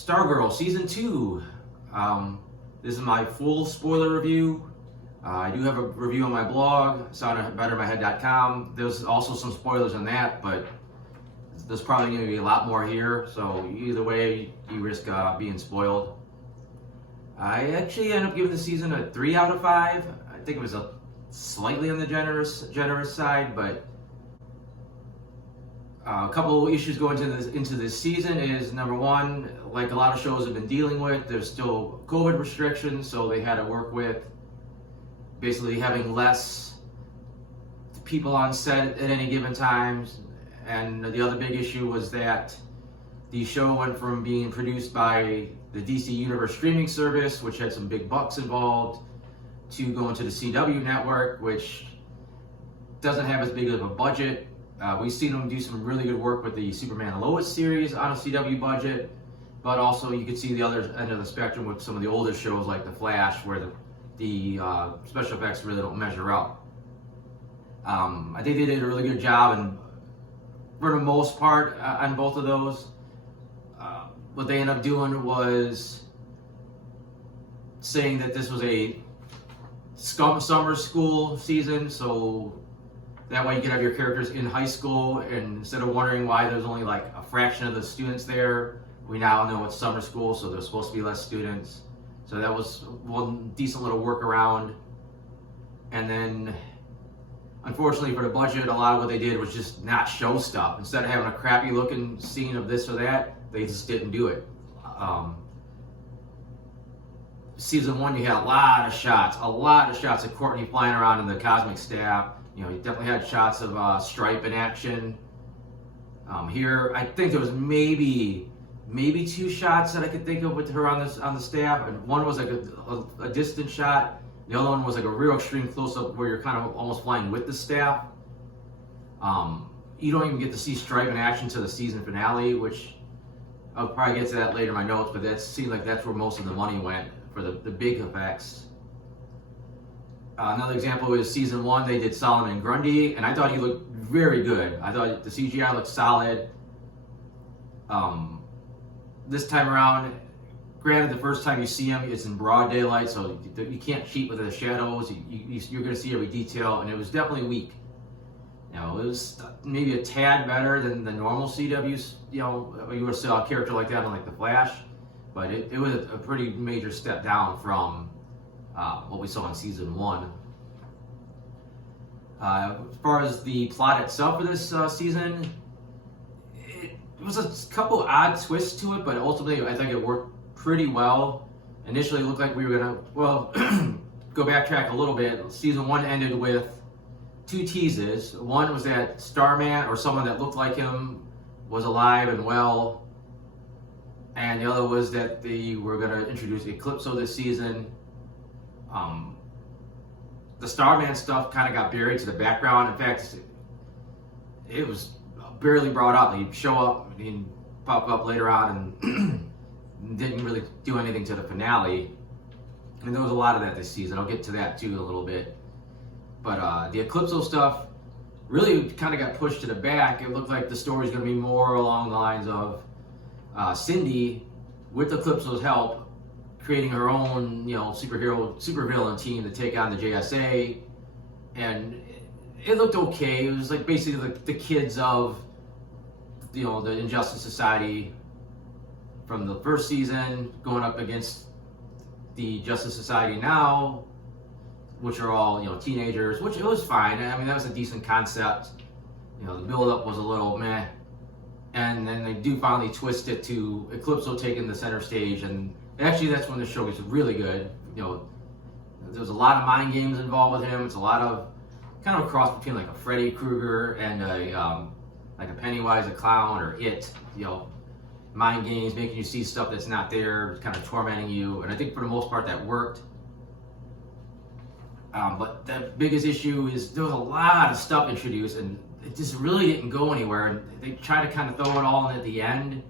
Stargirl Season 2. This is my full spoiler review. I do have a review on my blog, soundbettermyhead.com. There's also some spoilers on that, but there's probably going to be a lot more here, so either way, you risk being spoiled. I actually ended up giving the season a 3 out of 5. I think it was a slightly on the generous side, but a couple of issues going into this season is, number one, like a lot of shows have been dealing with, there's still COVID restrictions, so they had to work with basically having less people on set at any given time. And the other big issue was that the show went from being produced by the DC Universe streaming service, which had some big bucks involved, to going to the CW network, which doesn't have as big of a budget. We've seen them do some really good work with the Superman and Lois series on a CW budget, but also you could see the other end of the spectrum with some of the older shows like The Flash, where the special effects really don't measure up. I think they did a really good job, and for the most part, on both of those. What they ended up doing was saying that this was a summer school season, so that way you could have your characters in high school, and instead of wondering why there's only like a fraction of the students there, we now know it's summer school, so there's supposed to be less students. So that was one decent little workaround. And then, unfortunately for the budget, a lot of what they did was just not show stuff. Instead of having a crappy looking scene of this or that, they just didn't do it. Season 1, you had a lot of shots of Courtney flying around in the cosmic staff. You know, you definitely had shots of Stripe in action. Here, I think there was maybe 2 shots that I could think of with her on the staff, and one was like a distant shot. The other one was like a real extreme close-up where you're kind of almost flying with the staff. You don't even get to see Stripe in action to the season finale, which I'll probably get to that later in my notes, but that seemed like that's where most of the money went for the big effects. Another example is Season 1, they did Solomon Grundy, and I thought he looked very good. I thought the CGI looked solid. This time around, granted, the first time you see him, it's in broad daylight, so you can't cheat with the shadows. You're going to see every detail, and it was definitely weak. You know, it was maybe a tad better than the normal CWs. You know, you would have saw a character like that on like The Flash, but it was a pretty major step down from what we saw in Season 1. As far as the plot itself for this season, it was a couple odd twists to it, but ultimately I think it worked pretty well. Initially it looked like we were gonna, well, go backtrack a little bit. Season 1 ended with 2 teases. One was that Starman, or someone that looked like him, was alive and well, and the other was that they were gonna introduce Eclipso this season. The Starman stuff kind of got buried to the background. In fact, it was barely brought up. He'd show up, he'd pop up later on, and didn't really do anything to the finale. And there was a lot of that this season. I'll get to that too a little bit. But the Eclipso stuff really kind of got pushed to the back. It looked like the story's going to be more along the lines of Cindy, with Eclipso's help, creating her own, you know, supervillain team to take on the JSA, and it looked okay. It was like basically the kids of, you know, the Injustice Society from the first season going up against the Justice Society now, which are all, you know, teenagers, which it was fine. I mean, that was a decent concept. You know, the build-up was a little meh, and then they do finally twist it to Eclipso taking the center stage, and actually that's when the show gets really good. You know, there's a lot of mind games involved with him. It's a lot of kind of a cross between like a Freddy Krueger and like a Pennywise, a clown, or It. You know, mind games, making you see stuff that's not there, kind of tormenting you. And I think for the most part that worked. But the biggest issue is there was a lot of stuff introduced, and it just really didn't go anywhere. And they tried to kind of throw it all in at the end,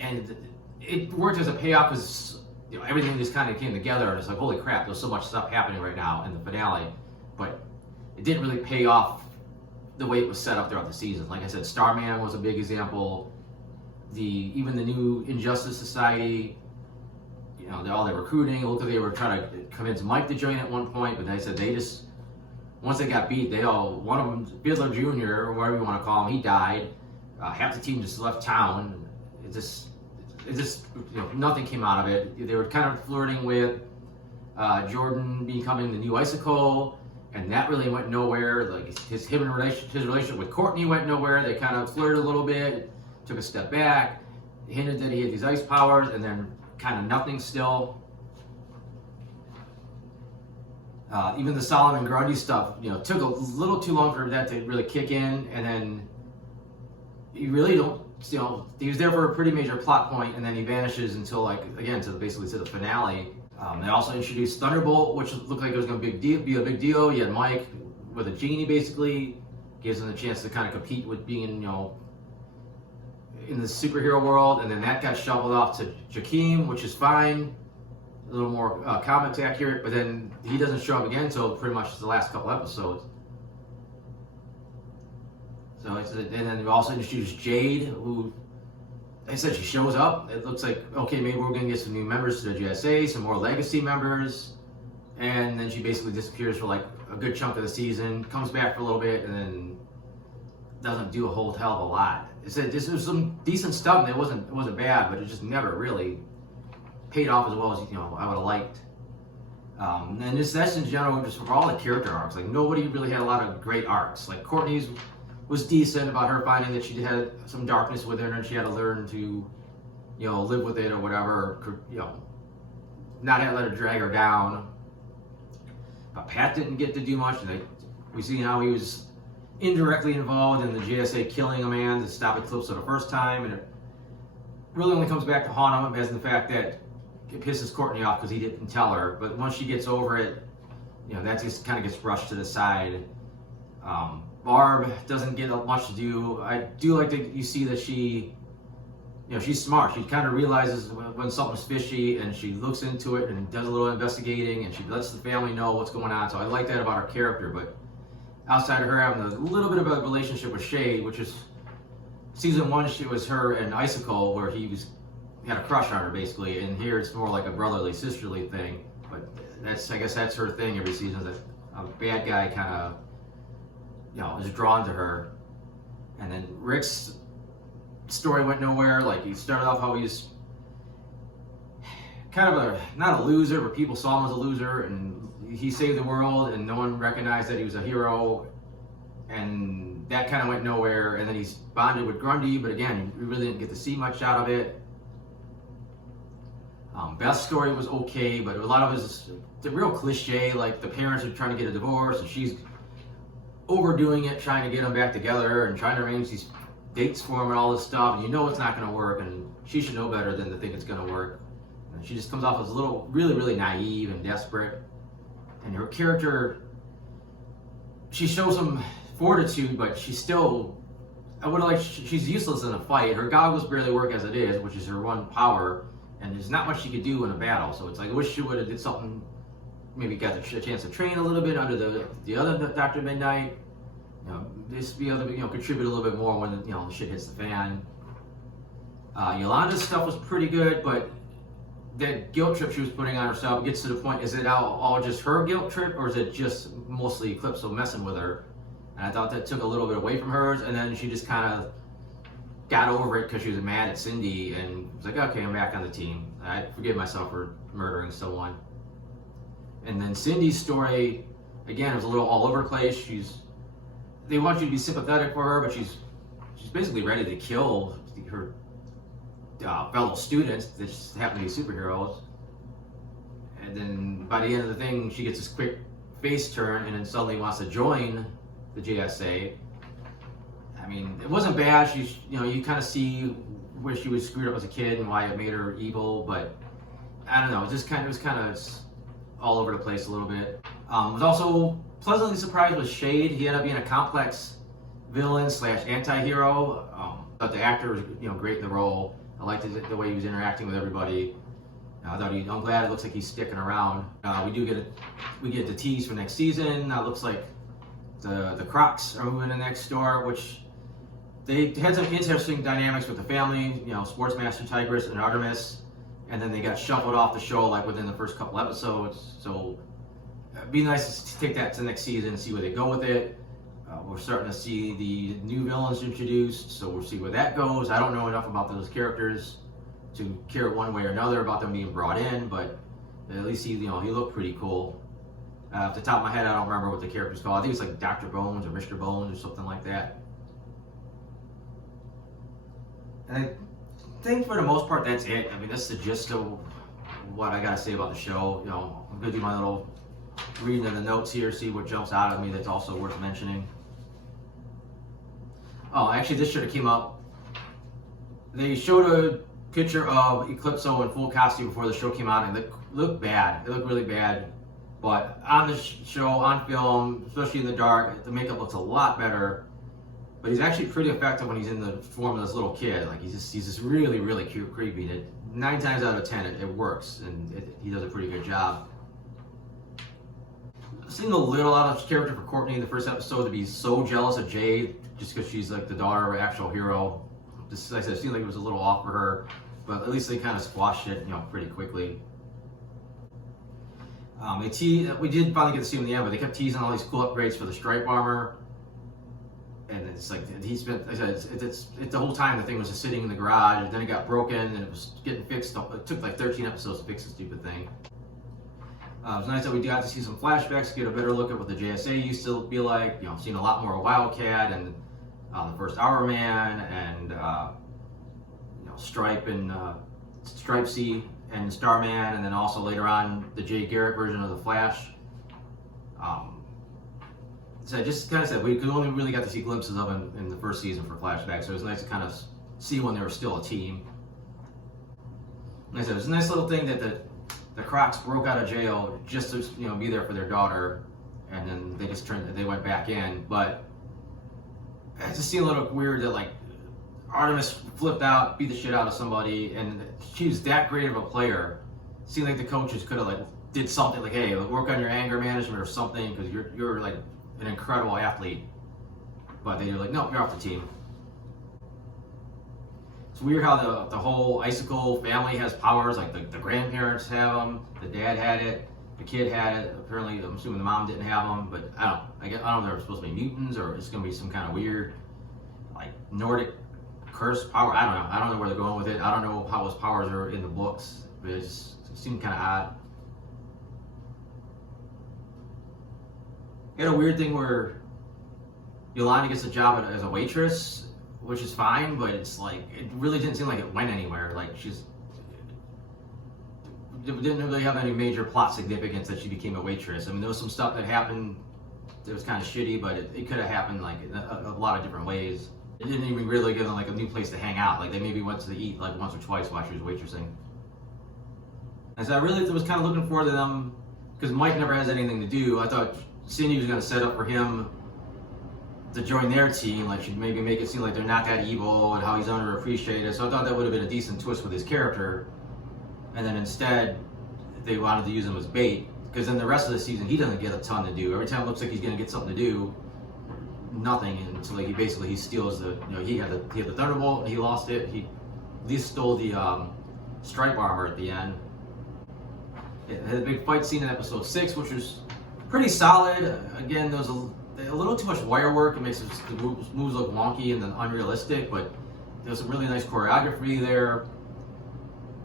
and it worked as a payoff because, you know, everything just kind of came together, and it's like, holy crap, there's so much stuff happening right now in the finale. But it didn't really pay off the way it was set up throughout the season. Like I said, Starman was a big example. even the new Injustice Society, all their recruiting. It looked like they were trying to convince Mike to join at one point, but they said they just, once they got beat, one of them, Fiddler Jr., or whatever you want to call him, he died. Half the team just left town. It just, nothing came out of it. They were kind of flirting with Jordan becoming the new Icicle, and that really went nowhere. Like his relationship with Courtney went nowhere. They kind of flirted a little bit, took a step back, hinted that he had these ice powers, and then kind of nothing still. Even the Solomon Grundy stuff, took a little too long for that to really kick in, and then you really don't, he was there for a pretty major plot point, and then he vanishes until basically to the finale. They also introduced Thunderbolt, which looked like it was going to be a big deal. You had Mike with a genie, basically gives him the chance to kind of compete with being, in the superhero world, and then that got shoveled off to Jakeem, which is fine, a little more comics accurate, but then he doesn't show up again until pretty much the last couple episodes. So and then we also introduced Jade, who they said she shows up. It looks like, okay, maybe we're going to get some new members to the GSA, some more legacy members, and then she basically disappears for like a good chunk of the season, comes back for a little bit, and then doesn't do a whole hell of a lot. It said this was some decent stuff, and it wasn't bad, but it just never really paid off as well as I would have liked. And that's in general, just for all the character arcs. Like nobody really had a lot of great arcs. Like Courtney's was decent about her finding that she had some darkness within her, and she had to learn to, live with it or whatever. Not have to let it drag her down. But Pat didn't get to do much, and we see how he was indirectly involved in the JSA killing a man to stop Eclipse for the first time, and it really only comes back to haunt him as the fact that it pisses Courtney off because he didn't tell her. But once she gets over it, that just kind of gets brushed to the side. Barb doesn't get much to do. I do like that you see that she, she's smart. She kind of realizes when something's fishy, and she looks into it and does a little investigating, and she lets the family know what's going on. So I like that about her character. But outside of her having a little bit of a relationship with Shade, which is season 1, she was her and Icicle, where he had a crush on her basically, and here it's more like a brotherly, sisterly thing. But I guess that's her thing every season, that a bad guy kind of is drawn to her. And then Rick's story went nowhere. Like, he started off how he's kind of not a loser, but people saw him as a loser, and he saved the world, and no one recognized that he was a hero, and that kind of went nowhere. And then he's bonded with Grundy, but again, we really didn't get to see much out of it. Beth's story was okay, but a lot of it is the real cliche, like the parents are trying to get a divorce, and she's overdoing it, trying to get them back together, and trying to arrange these dates for him and all this stuff, and it's not going to work, and she should know better than to think it's going to work. And she just comes off as a little, really, really naive and desperate. And her character, she shows some fortitude, but she's still, she's useless in a fight. Her goggles barely work as it is, which is her one power, and there's not much she could do in a battle. So it's like, I wish she would have did something, maybe got a chance to train a little bit under the other Dr. Midnight. Just be able to, contribute a little bit more when, the shit hits the fan. Yolanda's stuff was pretty good, but that guilt trip she was putting on herself gets to the point, is it all just her guilt trip, or is it just mostly Eclipse messing with her? And I thought that took a little bit away from hers, and then she just kind of got over it because she was mad at Cindy, and was like, okay, I'm back on the team. I forgive myself for murdering someone. And then Cindy's story, again, was a little all over the place. They want you to be sympathetic for her, but she's basically ready to kill her fellow students that just happen to be superheroes. And then by the end of the thing, she gets this quick face turn, and then suddenly wants to join the JSA. I mean, it wasn't bad. You kind of see where she was screwed up as a kid and why it made her evil, but I don't know. It was kind of all over the place a little bit. Was also pleasantly surprised with Shade. He ended up being a complex villain / anti-hero. But the actor was, great in the role. I liked the way he was interacting with everybody. I'm glad it looks like he's sticking around. We get the tease for next season. Now it looks like the Crocs are moving to next door, which they had some interesting dynamics with the family, Sportsmaster Tigress and Artemis, and then they got shuffled off the show like within the first couple episodes. So it'd be nice to take that to the next season and see where they go with it. We're starting to see the new villains introduced, so we'll see where that goes. I don't know enough about those characters to care one way or another about them being brought in, but at least he looked pretty cool. Off the top of my head, I don't remember what the character's called. I think it's like Dr. Bones or Mr. Bones or something like that. And I think for the most part, that's it. I mean, that's the gist of what I gotta say about the show. I'm gonna do my little reading of the notes here, see what jumps out at me that's also worth mentioning. Oh, actually, this should have came up. They showed a picture of Eclipso in full costume before the show came out, and it looked bad. It looked really bad. But on the show, on film, especially in the dark, the makeup looks a lot better. But he's actually pretty effective when he's in the form of this little kid. Like he's just really, really cute, creepy. And 9 times out of 10, it works, and he does a pretty good job. I've seen a little out of character for Courtney in the first episode to be so jealous of Jade, just because she's like the daughter of an actual hero. Just like I said, it seemed like it was a little off for her, but at least they kind of squashed it, pretty quickly. We did finally get to see him in the end, but they kept teasing all these cool upgrades for the Stripe armor. And it's like he spent, like I said, it's the whole time the thing was just sitting in the garage, and then it got broken, and it was getting fixed. It took like 13 episodes to fix the stupid thing. It was nice that we got to see some flashbacks, get a better look at what the JSA used to be like. I've seen a lot more of Wildcat and the first Hour Man, and Stripe and Stripe C and Starman, and then also later on the Jay Garrick version of the Flash. So I just kind of said we could only really got to see glimpses of him in the first season for flashbacks, so it was nice to kind of see when they were still a team. Like I said, it was a nice little thing that the Crocs broke out of jail just to be there for their daughter, and then they went back in. But it just seemed a little weird that like Artemis flipped out, beat the shit out of somebody, and she was that great of a player. It seemed like the coaches could have like did something like, hey, work on your anger management or something, because you're like an incredible athlete. But they were like, no, you're off the team. It's weird how the whole Icicle family has powers. Like the grandparents have them, the dad had it, the kid had it. Apparently, I'm assuming the mom didn't have them, but I don't know if they're supposed to be mutants or it's gonna be some kind of weird, like Nordic curse power. I don't know where they're going with it. I don't know how his powers are in the books, but it seemed kind of odd. Got a weird thing where Yolanda gets a job as a waitress, which is fine, but it's like it really didn't seem like it went anywhere. Like it didn't really have any major plot significance that she became a waitress. I mean, there was some stuff that happened that was kind of shitty, but it could have happened like in a lot of different ways. It didn't even really give them like a new place to hang out. Like they maybe went to eat like once or twice while she was waitressing. And so I really was kind of looking forward to them, because Mike never has anything to do. I thought Cindy was going to set up for him to join their team. Like she'd maybe make it seem like they're not that evil and how he's underappreciated. So I thought that would have been a decent twist with his character. And then instead, they wanted to use him as bait, because in the rest of the season, he doesn't get a ton to do. Every time it looks like he's going to get something to do, nothing. And so like he steals he had the Thunderbolt and he lost it. He at least stole the Stripe armor at the end. It had a big fight scene in episode 6, which was pretty solid. Again, there was a little too much wire work. It makes the moves look wonky and then unrealistic, but there was some really nice choreography there.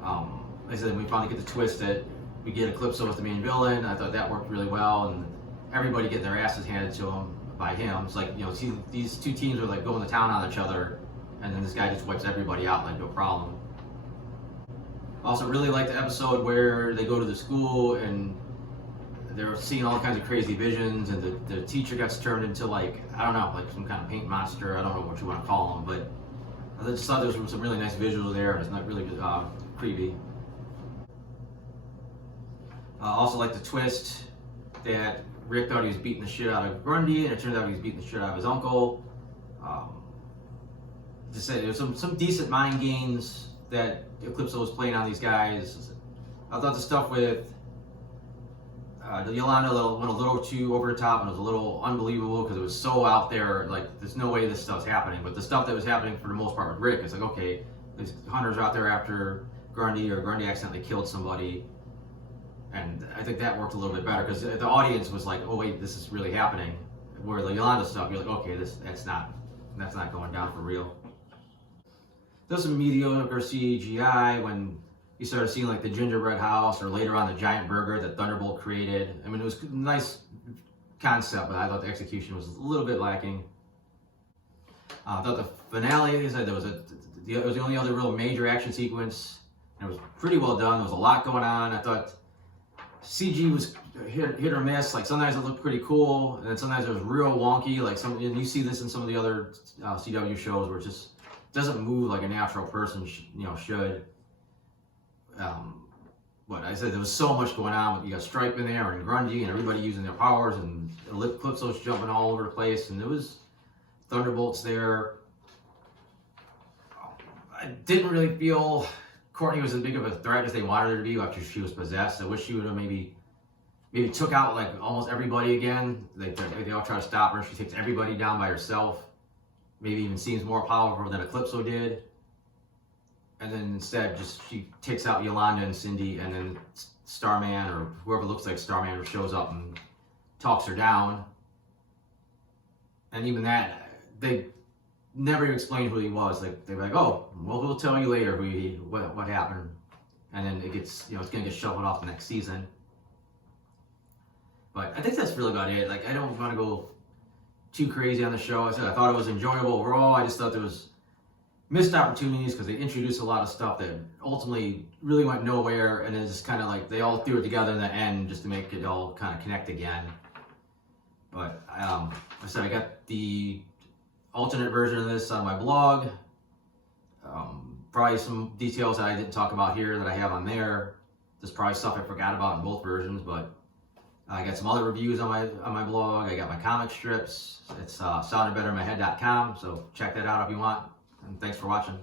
Like I said, we finally get the twist that we get Eclipso as the main villain. I thought that worked really well, and everybody getting their asses handed to them by him. It's like, see, these two teams are like going to town on each other, and then this guy just wipes everybody out like no problem. Also really liked the episode where they go to the school and they're seeing all kinds of crazy visions, and the teacher gets turned into like, I don't know, like some kind of paint monster. I don't know what you want to call him, but I just thought there was some really nice visuals there, and it's not really creepy. Also like the twist that Rick thought he was beating the shit out of Grundy, and it turns out he was beating the shit out of his uncle. To say there's some decent mind games that Eclipso was playing on these guys. I thought the stuff with The Yolanda went a little too over the top, and it was a little unbelievable because it was so out there. Like, there's no way this stuff's happening. But the stuff that was happening for the most part with Rick, it's like, okay, these hunters are out there after Grundy, or Grundy accidentally killed somebody. And I think that worked a little bit better because the audience was like, oh wait, this is really happening. Where the Yolanda stuff, you're like, okay, that's not going down for real. There's some mediocre CGI when you started seeing like the gingerbread house, or later on the giant burger that Thunderbolt created. I mean, it was a nice concept, but I thought the execution was a little bit lacking. I thought the finale, like I said, it was the only other real major action sequence, and it was pretty well done. There was a lot going on. I thought CG was hit or miss. Like, sometimes it looked pretty cool, and then sometimes it was real wonky. Like, and you see this in some of the other CW shows where it just doesn't move like a natural person should. But I said there was so much going on. You got Stripe in there, and Grundy, and everybody using their powers, and Calypso's jumping all over the place, and there was Thunderbolts there. I didn't really feel Courtney was as big of a threat as they wanted her to be after she was possessed. I wish she would have maybe took out like almost everybody again. They all try to stop her. She takes everybody down by herself. Maybe even seems more powerful than Eclipso did. And then instead, just she takes out Yolanda and Cindy, and then Starman, or whoever looks like Starman, shows up and talks her down. And even that, they never even explained who he was. Like, they were like, oh, well, we'll tell you later what happened. And then it gets, it's gonna get shuffled off the next season. But I think that's really about it. Like, I don't want to go too crazy on the show. I thought it was enjoyable overall. I just thought there was missed opportunities because they introduced a lot of stuff that ultimately really went nowhere, and then just kind of like they all threw it together in the end just to make it all kind of connect again. But I said I got the alternate version of this on my blog. Probably some details that I didn't talk about here that I have on there. There's probably stuff I forgot about in both versions, but I got some other reviews on my blog. I got my comic strips. It's soundedbetterInMyHead.com, so check that out if you want. And thanks for watching.